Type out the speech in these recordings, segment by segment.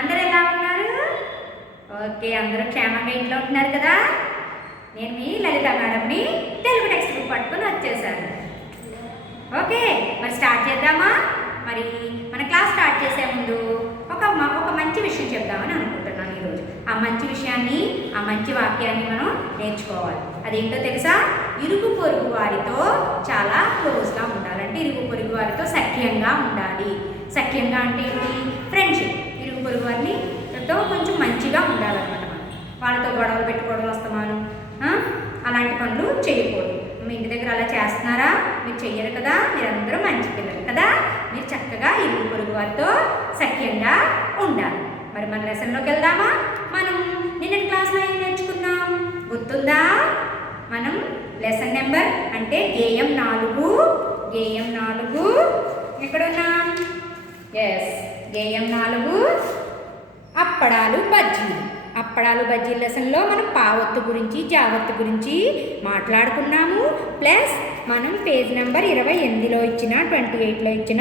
అందరు ఎలా ఉన్నారు? ఓకే అందరూ క్షేమంగా ఇంట్లో ఉంటున్నారు కదా? నేను మీ లలిత మేడంని తెలుగు టెక్స్ట్ బుక్ పట్టుకొని వచ్చేసాను. ఓకే మరి స్టార్ట్ చేద్దామా? మరి మన క్లాస్ స్టార్ట్ చేసే ముందు ఒక ఒక మంచి విషయం చెప్దామని అనుకుంటున్నాను ఈరోజు. ఆ మంచి విషయాన్ని ఆ మంచి వాక్యాన్ని మనం నేర్చుకోవాలి. అదేంటో తెలుసా? ఇరుగు పొరుగు వారితో చాలా క్లోజ్గా ఉండాలంటే ఇరుగు పొరుగు వారితో సఖ్యంగా ఉండాలి. సఖ్యంగా అంటే ఏంటి ఫ్రెండ్షిప్ పొరుగు వారిని తో కొంచెం మంచిగా ఉండాలన్నమాట మనం. వాళ్ళతో గొడవలు పెట్టుకోవడం వస్తామాను అలాంటి పనులు చేయకూడదు. మీ ఇంటి దగ్గర అలా చేస్తున్నారా? మీరు చెయ్యరు కదా? మీరందరూ మంచి పిల్లలు కదా? మీరు చక్కగా ఇరుగు పొరుగు వారితో సఖ్యంగా ఉండాలి. మరి మన లెసన్లోకి వెళ్దామా? మనం నిన్నటి క్లాస్లో ఏం నేర్చుకున్నాం? గుర్తుందా? మనం లెసన్ నెంబర్ అంటే గేయం నాలుగు గేయం నాలుగు. ఎక్కడున్నాం? ఎస్ గేయం బజ్జీలు. అప్పడాలు బజ్జీ లెసన్లో మనం పావత్తు గురించి జావత్తు గురించి మాట్లాడుకున్నాము. ప్లస్ మనం పేజ్ నెంబర్ ఇరవై ఎనిమిదిలో ఇచ్చిన ట్వంటీ ఎయిట్లో ఇచ్చిన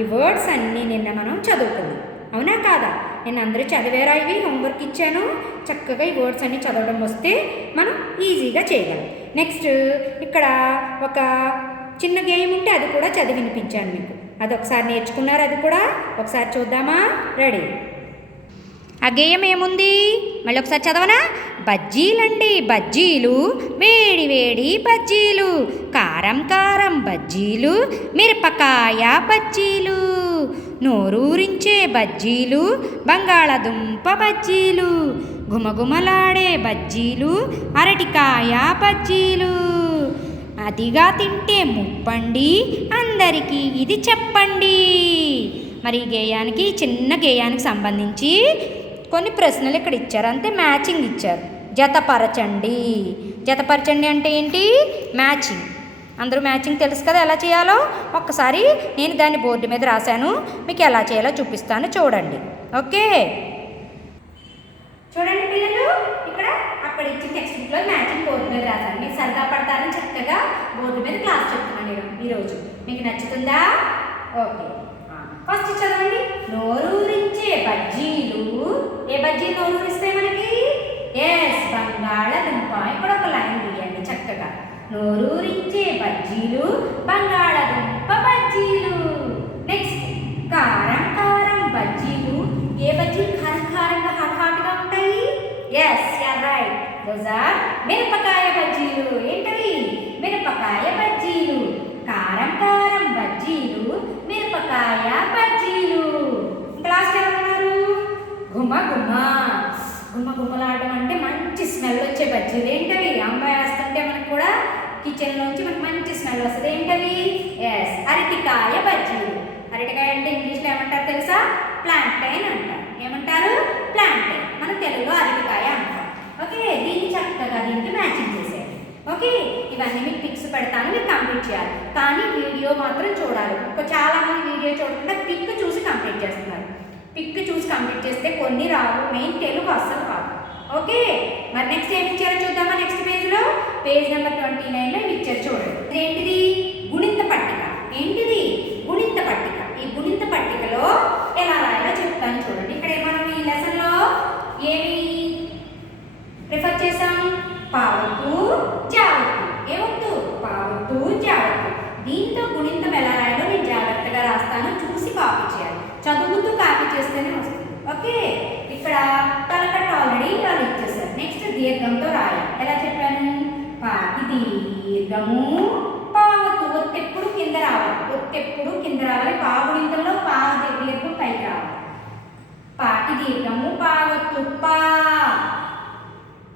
ఈ వర్డ్స్ అన్నీ నిన్న మనం చదువుకున్నాం. అవునా కాదా? నేను అందరూ చదివేరా ఇవి? హోంవర్క్ ఇచ్చాను. చక్కగా ఈ వర్డ్స్ అన్నీ చదవడం వస్తే మనం ఈజీగా చేయగలం. నెక్స్ట్ ఇక్కడ ఒక చిన్న గేమ్ ఉంటే అది కూడా చదివి వినిపించాను మీకు. అది ఒకసారి నేర్చుకున్నారు అది కూడా. ఒకసారి చూద్దామా? రెడీ. ఆ గేయం ఏముంది? మళ్ళీ ఒకసారి చదవనా? బజ్జీలండి బజ్జీలు వేడి వేడి బజ్జీలు కారం కారం బజ్జీలు మిరపకాయ బజ్జీలు నోరూరించే బజ్జీలు బంగాళదుంప బజ్జీలు గుమగుమలాడే బజ్జీలు అరటికాయ బజ్జీలు. అదిగా తింటే ముప్పండి అందరికీ ఇది చెప్పండి. మరి గేయానికి చిన్న గేయానికి సంబంధించి కొన్ని ప్రశ్నలు ఇక్కడ ఇచ్చారు. అంతే మ్యాచింగ్ ఇచ్చారు. జతపరచండి. జతపరచండి అంటే ఏంటి? మ్యాచింగ్ అందరూ మ్యాచింగ్ తెలుసు కదా ఎలా చేయాలో? ఒక్కసారి నేను దాన్ని బోర్డు మీద రాశాను. మీకు ఎలా చేయాలో చూపిస్తాను చూడండి. ఓకే? చూడండి పిల్లలు ఇక్కడ అక్కడ ఇచ్చిన టెక్స్ట్ బుక్లో మ్యాచింగ్ బోర్డు మీద రాశాను. మీకు సరదా పడతారని చక్కగా బోర్డు మీద క్లాస్ చెప్తున్నాను నేను ఈరోజు. మీకు నచ్చుతుందా? ఓకే. ఫస్ట్ చదవండి. నోరూరించే బజ్జీలు ఏ బజ్జీలు నోరూరిస్తాయి మనకి ఎస్ బంగాళదుంప ఇక్కడ ఒక లైన్ గీయండి చక్కగా నోరూరించే బజ్జీలు బంగాళదుంప బజ్జీలు. నెక్స్ట్ కారం కారం బజ్జీలు. ఏ బజ్జీలు కారం కారంగా హాట్ హాట్గా ఉంటాయి yes ya right those are మిరపకాయ బజ్జీలు. ఏంటవి? మిరపకాయ బజ్జీలు. కారం కారం బజ్జీలు. మిరపకాయ బజ్జీలు. ఇంకా లాస్ట్ ఏమన్నారు గుమ్మ గుమ్మ గుమ్మ గుమ్మలాడడం అంటే మంచి స్మెల్ వచ్చే బజ్జీలు. ఏంటవి? అమ్మాయి వేస్తుంటే మనకు కూడా కిచెన్లోంచి మనకు మంచి వస్తుంది ఏంటవి ఎస్ అరటికాయ బజ్జీలు అరటికాయ అంటే ఇంగ్లీష్లో ఏమంటారు తెలుసా? ప్లాంటైన్ అంటారు. ఏమంటారు? ప్లాంటైన్ మన తెలుగులో అరటికాయ అంటారు ఓకే? దీన్ని చక్కగా దీనికి మ్యాచింగ్ చేసేది ఓకే? ఇవన్నీ మీకు పిక్స్ పెడతాను. మీరు కంప్లీట్ చేయాలి. కానీ వీడియో మాత్రం చూడాలి. ఒక చాలా మంది వీడియో చూడకుండా పిక్ చూసి కంప్లీట్ చేస్తున్నారు. పిక్ చూసి కంప్లీట్ చేస్తే కొన్ని రావు. మెయిన్ తెలుగు అస్సలు కాదు. ఓకే? మరి నెక్స్ట్ ఏమి ఇచ్చారో చూద్దామా నెక్స్ట్ పేజ్లో పేజ్ నెంబర్ ట్వంటీ నైన్లో ఇచ్చారు చూడండి. ఏంటిది గుణింత పట్టిక. ఏంటిది? గుణింత పట్టిక. ఈ గుణింత పట్టికలో ఎలా రాయాలో చెప్తాను చూడండి ఇక్కడ మనం ఈ లెసన్లో ఏమి ప్రిఫర్ చేసాం పావత్తు జావత్తు ఏవత్తు పావత్తు జావత్తు దీంతో గుణింతం ఎలా రాయాలో నేను జాగ్రత్తగా రాస్తాను చూసి కాపీ చేయాలి చదువుతూ కాపీ చేస్తేనే వస్తుంది ఓకే ఇక్కడ తలకట్ట ఆల్రెడీ వాళ్ళు ఇచ్చేసారు నెక్స్ట్ దీర్ఘంతో రాయాలి ఎలా చెప్పాను పాకి దీర్ఘము పావత్తు ఒత్తెప్పుడు కింద రావాలి. ఒత్తెప్పుడు కింద రావాలి. పాగుడింతంలో పా దగ్గరకు పైకి రావాలి. పాకి దీర్ఘము పావత్తు పా.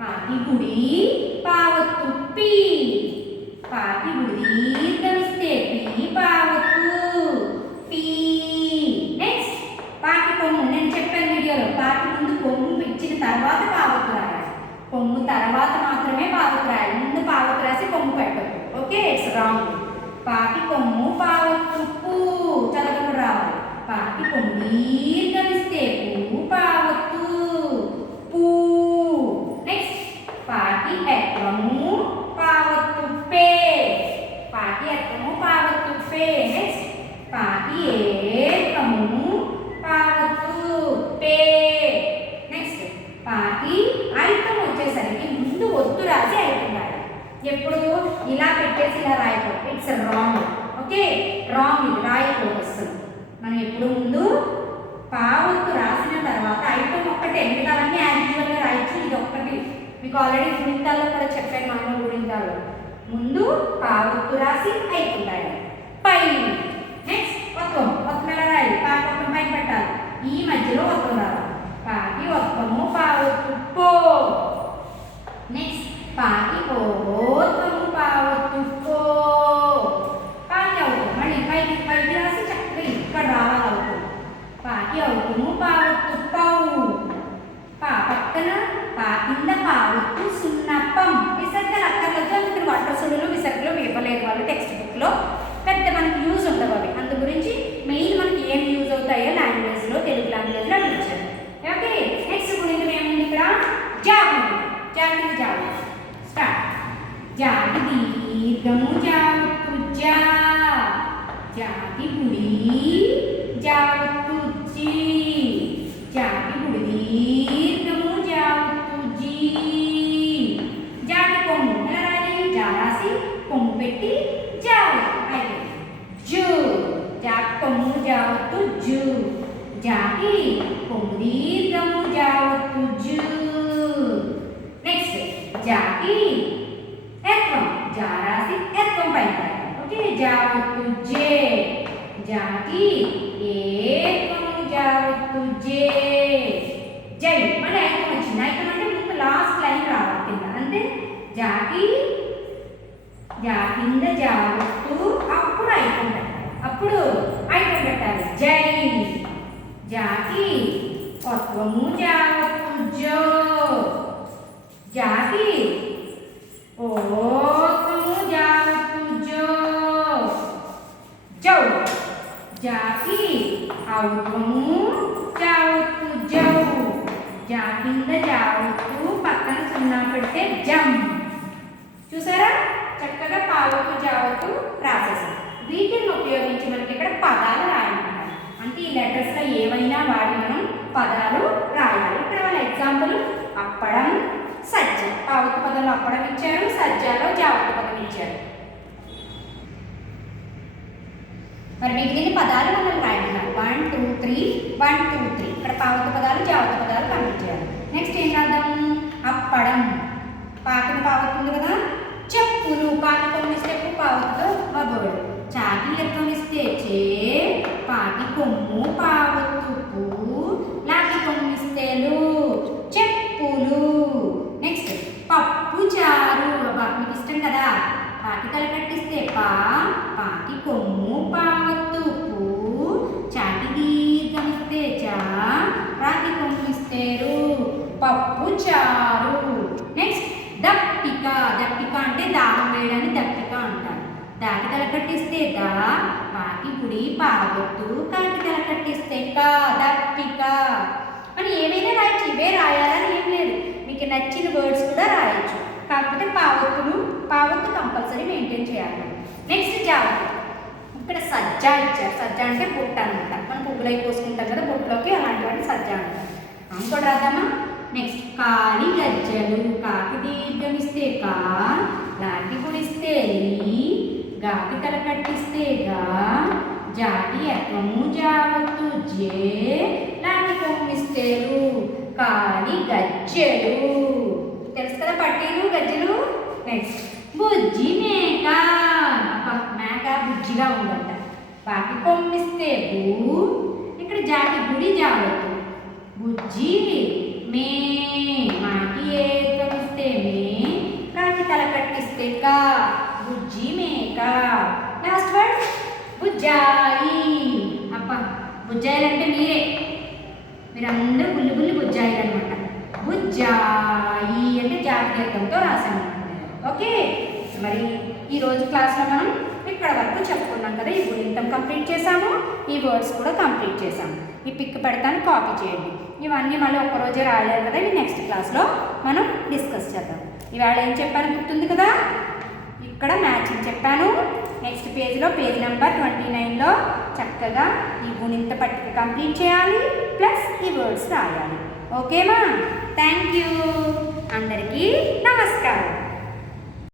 పాకి గుడి పావత్తు పి. పాకి గుడి దీర్ఘమిస్తే పి పావత్తు పి. నెక్స్ట్ పాకి కొమ్ము. నేను చెప్పాను వీడియోలో పాకి ముందు కొమ్ము ఇచ్చిన తర్వాత పావత్తు రాయాలి. కొమ్ము తర్వాత మాత్రమే పావత్తు రాయాలి. స్ట్రాంగ్ పాకి కొమ్ము పావచ్చు పూ చదవడం రావాలి పాకి కొమ్ము దీర్ఘం ఇస్తే పూ పూ నెక్స్ట్ పాకి ఎత్వము పావచ్చు పే పాకి ఎత్వము పావచ్చు పే నెక్స్ట్ పాకి ఏత్వము పావచ్చు పే నెక్స్ట్ పాకి ఐతం వచ్చేసరికి ముందు ఒత్తు రాసి అయిపోయాడు ఎప్పుడు ఇలా పెట్టేసి ఇలా రాయకూడదు. ఇట్స్ రాంగ్ ఓకే రాంగ్ ఇది. రాయకూడదు వస్తుంది మనం ఎప్పుడు ముందు పావుకు రాసిన తర్వాత ఐటమ్ ఒక్కటే మిగతా అవన్నీ యాక్చువల్గా రాయొచ్చు. ఇది ఒక్కటి. మీకు ఆల్రెడీ గుణితాల్లో కూడా చెప్పాను మామూలు గుణితాలు ముందు పావుకు రాసి ఐటమ్ రాయాలి పైన నెక్స్ట్ ఒత్వం ఒత్వం ఎలా రాయాలి? పాపం పైన పెట్టాలి. ఈ మధ్యలో ఒత్వం రావాలి. పాకి ఒత్వము పావుకు పో. నెక్స్ట్ పాకి పోత్తము పావత్తు పాకి అవుతుంది మళ్ళీ పైకి పైకి రాసి చక్కగా ఇక్కడ రావాలి అవుతుంది పాకి అవుతుము పావత్తు పా పక్కన పా కింద పావత్తు సున్నప్పం విసర్గలు అక్కర్లేదు అందుకని వట్రసుడులు విసర్గలు ఇవ్వలేదు వాళ్ళు టెక్స్ట్ బుక్లో పెద్ద మనకి యూజ్ ఉండవు అవి అందు గురించి మెయిన్ మనకి ఏం యూజ్ అవుతాయో లాంగ్వేజ్లో తెలుగు లాంగ్వేజ్లో అవి ఇచ్చారు ఓకే నెక్స్ట్ గురించి ఏముంది ఇక్కడ జాబ్ ఉంది జాబ్ జాబ్ స్టార్ట్ జాతి దీర్ఘము జావత్తు జా జాతి గుడి జావత్తు జీ జాతి గుడి దీర్ఘము జావత్తు జీ జాతి కొమ్ము ఎలా రాయాలి జా రాసి కొమ్ము పెట్టి జావు అయితే జూ జాతి కొమ్ము జావత్తు జూ జాతి కొమ్ము దీర్ఘము జావత్తు జూ నెక్స్ట్ జాతి ఎత్వం జా రాసి ఎత్వం పైన రాయాలి. ఓకే జావత్తు జే జాతి ఏత్వము జావత్తు జే జై మళ్ళీ ఐకం వచ్చింది ఐకం అంటే ముందు లాస్ట్ లైన్ రావాలి కింద అంటే జాతి జా కింద జావత్తు అప్పుడు ఐకం పెట్టాలి అప్పుడు ఐకం పెట్టాలి జై జాతి ఒత్వము జావత్తు జో జాతి ఓత్వము జావత్తు జో జౌ జాతి ఔత్వము జావత్తు జౌ జా కింద జావుతూ పక్కన సున్నా పెడితే జమ్. చూసారా? చక్కగా పావత్తు జావుతూ రాసేసాం. వీటిని ఉపయోగించి మనకి ఇక్కడ పదాలు రాయాలి అంటే ఈ లెటర్స్లో ఏవైనా వాడి మనం పదాలు రాయాలి. ఇక్కడ వాళ్ళ ఎగ్జాంపుల్ అప్పడం సజ్జ. పావత్తు పదంలో అప్పడం ఇచ్చారు సజ్జాలో జావత్తు పదం ఇచ్చారు. మరి మిగిలిన పదాలు మనం రాయాలి one two three one two three పావక పదాలు జావత పదాలు కంప్లీట్ చేయాలి. నెక్స్ట్ ఏం రాద్దాం? అప్పడం. పాకని పావతుంది కదా? చెప్పులు. పాక కొమ్మిస్తే పావతతో మగోడు చాటి లెక్కమిస్తే చే పాటి కొమ్ము పావత్తు లాటి కొమ్మిస్తేలు చెప్పులు నెక్స్ట్ పప్పు చారు అబ్బా మీకు ఇష్టం కదా పాటి కలకట్టిస్తే పా పాటి కొమ్ము పావత్తు పూ చాటి దీర్ఘమిస్తే చా రాతి కొమ్మిస్తేరు పప్పు చారు నెక్స్ట్ దప్పిక. దప్పిక అంటే దాహం వేయడాన్ని దప్పిక అంటారు. దాటి కలకట్టిస్తే దా పాకి గుడి పావత్తు కాటి తలకట్టిస్తే కా దప్పిక. అని ఏమైనా రాయొచ్చు. ఇవే రాయాలని ఏం లేదు. మీకు నచ్చిన వర్డ్స్ కూడా రాయొచ్చు. కాకపోతే పావత్తులు పావత్తు కంపల్సరీ మెయింటైన్ చేయాలి. నెక్స్ట్ జాగ్రత్త ఇక్కడ సజ్జ ఇచ్చారు. సజ్జ అంటే బుట్ట అనమాట మనం పువ్వులై పోసుకుంటాం కదా బుట్టలోకి అలాంటి వాటిని సజ్జ అంటారు ఇంకోటి రాద్దామా? నెక్స్ట్ కాలి గజ్జలు కాకి దీర్ఘం ఇస్తే కా లాంటి గుడిస్తే లీ గాకి తల కట్టిస్తే గా జాతి ఎత్వము జావత్తు జే లాంటి కొమ్మిస్తేరు కాలి గజ్జెలు. తెలుసు కదా పట్టీలు గజ్జెలు? నెక్స్ట్ బుజ్జి మేక. మేక బుజ్జిగా ఉందంట. పాకి కొమ్మిస్తే బూ ఇక్కడ జాతి గుడి జావత్తు బుజ్జి మే. మాకి ఏకమిస్తే మే. కాకి తల కట్టిస్తే కా. బుజ్జి మేక. లాస్ట్ వర్డ్ బుజ్జాయి. అబ్బా బుజ్జాయిలు అంటే మీరే. మీరందరూ గుల్లి గుల్లి బుజ్జాయిలు అనమాట బుజ్జాయి అంటే జాగ్రత్తతో రాసాము ఓకే మరి ఈరోజు క్లాస్లో మనం ఇక్కడ వరకు చెప్పుకున్నాం కదా ఈ గుణింతం కంప్లీట్ చేసాము ఈ వర్డ్స్ కూడా కంప్లీట్ చేసాము ఈ పిక్ పెడతాను కాపీ చేయండి. ఇవన్నీ మళ్ళీ ఒక్కరోజే రాయలేరు కదా ఇవి నెక్స్ట్ క్లాస్లో మనం డిస్కస్ చేద్దాం. ఇవాళ ఏం చెప్పాను గుర్తుంది కదా? ఇక్కడ మ్యాచింగ్ చెప్పాను. నెక్స్ట్ పేజ్లో పేజ్ నెంబర్ ట్వంటీ నైన్లో చక్కగా ఈ గుణింత పట్టిక కంప్లీట్ చేయాలి ప్లస్ ఈ వర్డ్స్ రాయాలి. ఓకేమా థ్యాంక్ యూ అందరికీ నమస్కారం.